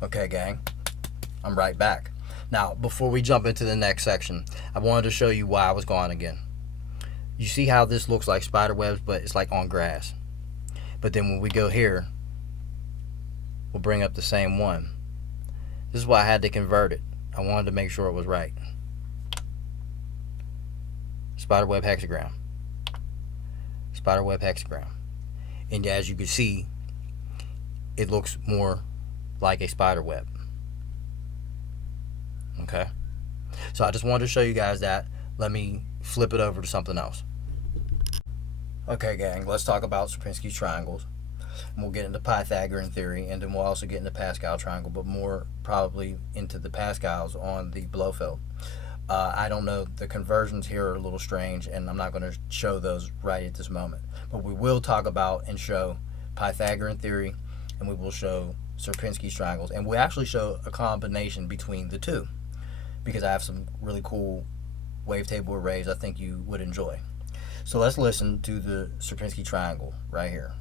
Okay, gang, I'm right back. Now, before we jump into the next section, I wanted to show you why I was gone again. You see how this looks like spider webs, but it's like on grass. But then when we go here, we'll bring up the same one. This is why I had to convert it. I wanted to make sure it was right. Spiderweb hexagram. Spiderweb hexagram. And as you can see, it looks more like a spider web. Okay? So I just wanted to show you guys that. Let me flip it over to something else. Okay, gang, let's talk about Seirpinski's triangles. And we'll get into Pythagorean theory, and then we'll also get into Pascal triangle, but more probably into the Pascals on the Blofeld. I don't know, the conversions here are a little strange, and I'm not going to show those right at this moment. But we will talk about and show Pythagorean theory, and we will show Seirpinski's triangles, and we'll actually show a combination between the two, because I have some really cool wavetable arrays I think you would enjoy. So let's listen to the Seirpinski triangle right here.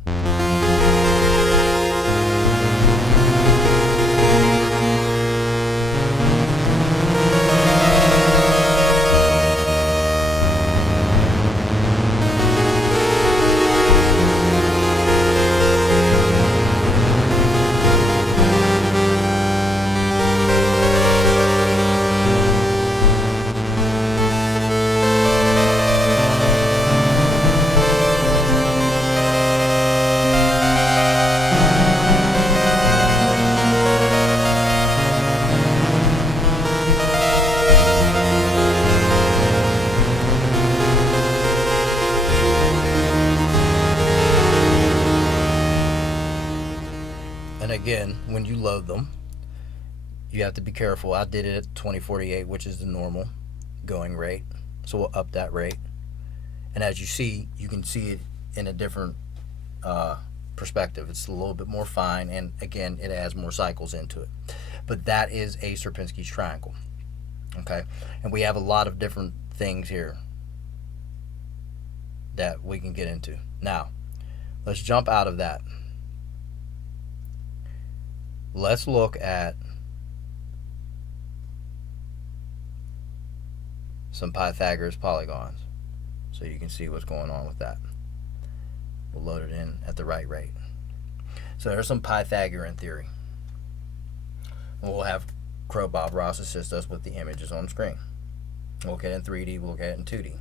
And again, when you load them, you have to be careful. I did it at 2048, which is the normal going rate. So we'll up that rate. And as you see, you can see it in a different perspective. It's a little bit more fine, and again, it adds more cycles into it. But that is a Seirpinski's triangle. Okay? And we have a lot of different things here that we can get into. Now, let's jump out of that. Let's look at some Pythagoras polygons so you can see what's going on with that. We'll load it in at the right rate. So there's some Pythagorean theory. We'll have Crow Bob Ross assist us with the images on screen. We'll look at it in 3D, we'll look at it in 2D.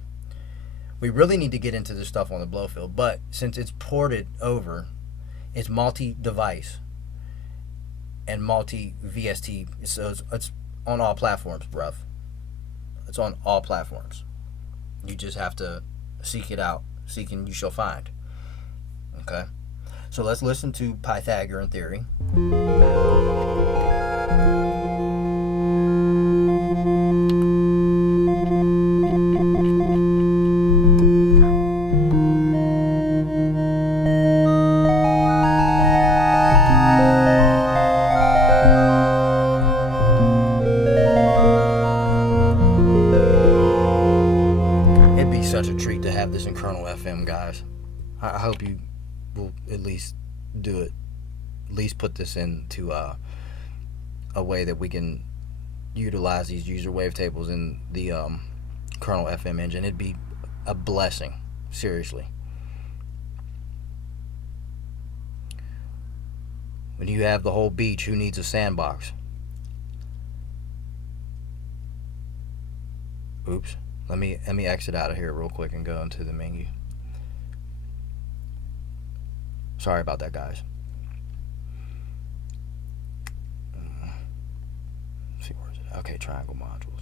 We really need to get into this stuff on the Blofeld, but since it's ported over, it's multi-device and multi-VST, so it's on all platforms, bruv. It's on all platforms. You just have to seek it out. Seek and you shall find. Okay? So let's listen to Pythagorean theory. Such a treat to have this in Kernel FM, guys. I hope you will at least do it, at least put this into a way that we can utilize these user wavetables in the Kernel FM engine. It'd be a blessing, seriously. When you have the whole beach, who needs a sandbox? Oops. Let me exit out of here real quick and go into the menu. Sorry about that, guys. Let's see, where is it? Okay, triangle modules.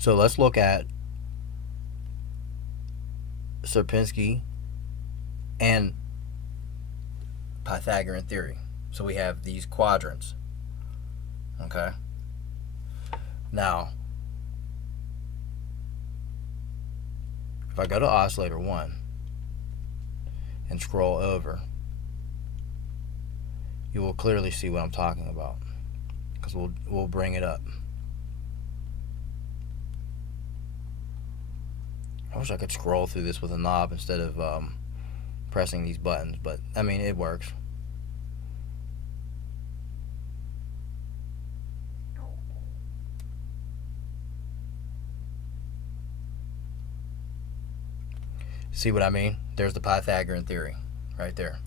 So let's look at Seirpinski and Pythagorean theory. So we have these quadrants. Okay. Now, if I go to oscillator 1 and scroll over, you will clearly see what I'm talking about, because we'll bring it up. I wish I could scroll through this with a knob instead of pressing these buttons, but I mean, it works. See what I mean? There's the Pythagorean theory right there.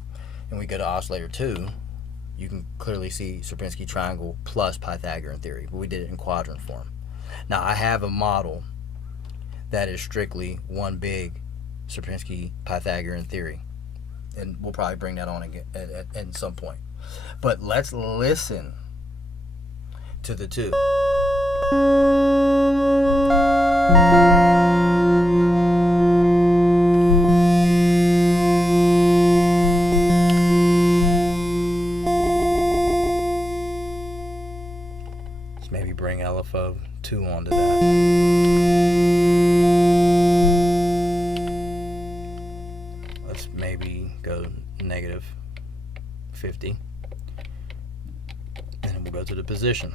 And we go to oscillator 2, you can clearly see Seirpinski triangle plus Pythagorean theory, but we did it in quadrant form. Now I have a model that is strictly one big Seirpinski Pythagorean theory, and we'll probably bring that on again at some point. But let's listen to the two. Let's maybe bring LFO 2 onto that. Let's maybe go negative 50. And then we'll go to the position.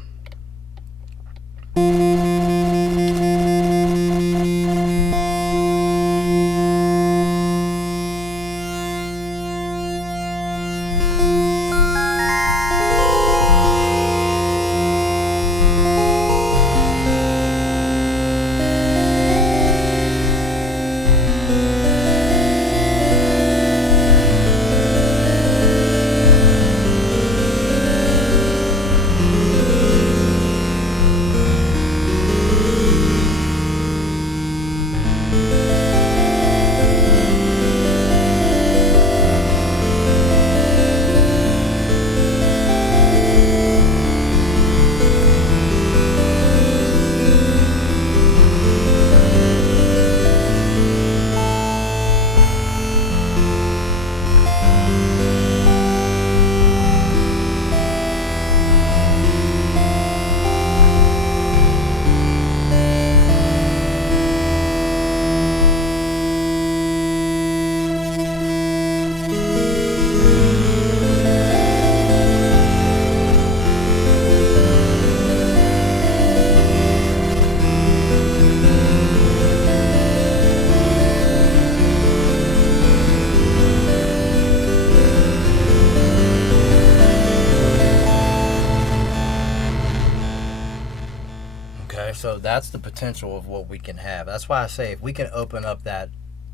So that's the potential of what we can have. That's why I say if we can open up that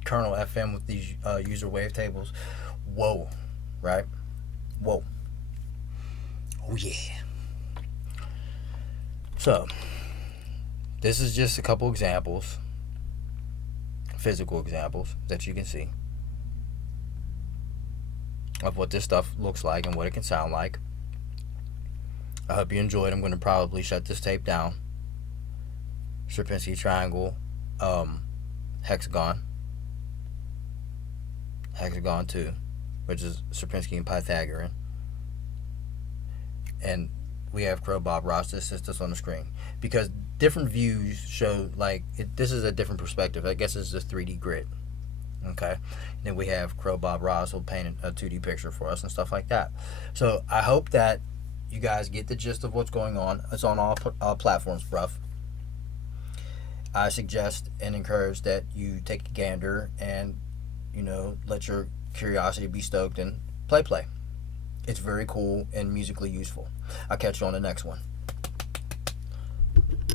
kernel FM with these user wavetables, whoa, right? Whoa. Oh yeah. So this is just a couple examples, physical examples that you can see of what this stuff looks like and what it can sound like. I hope you enjoyed. I'm going to probably shut this tape down. Seirpinski triangle, hexagon 2, which is Seirpinski and Pythagorean, and we have Crow Bob Ross to assist us on the screen, because different views show like this is a different perspective. I guess it's a 3D grid. Okay, and then we have Crow Bob Ross will paint a 2D picture for us and stuff like that. So I hope that you guys get the gist of what's going on. It's on all platforms, bruv. I suggest and encourage that you take a gander and, let your curiosity be stoked and play. It's very cool and musically useful. I'll catch you on the next one.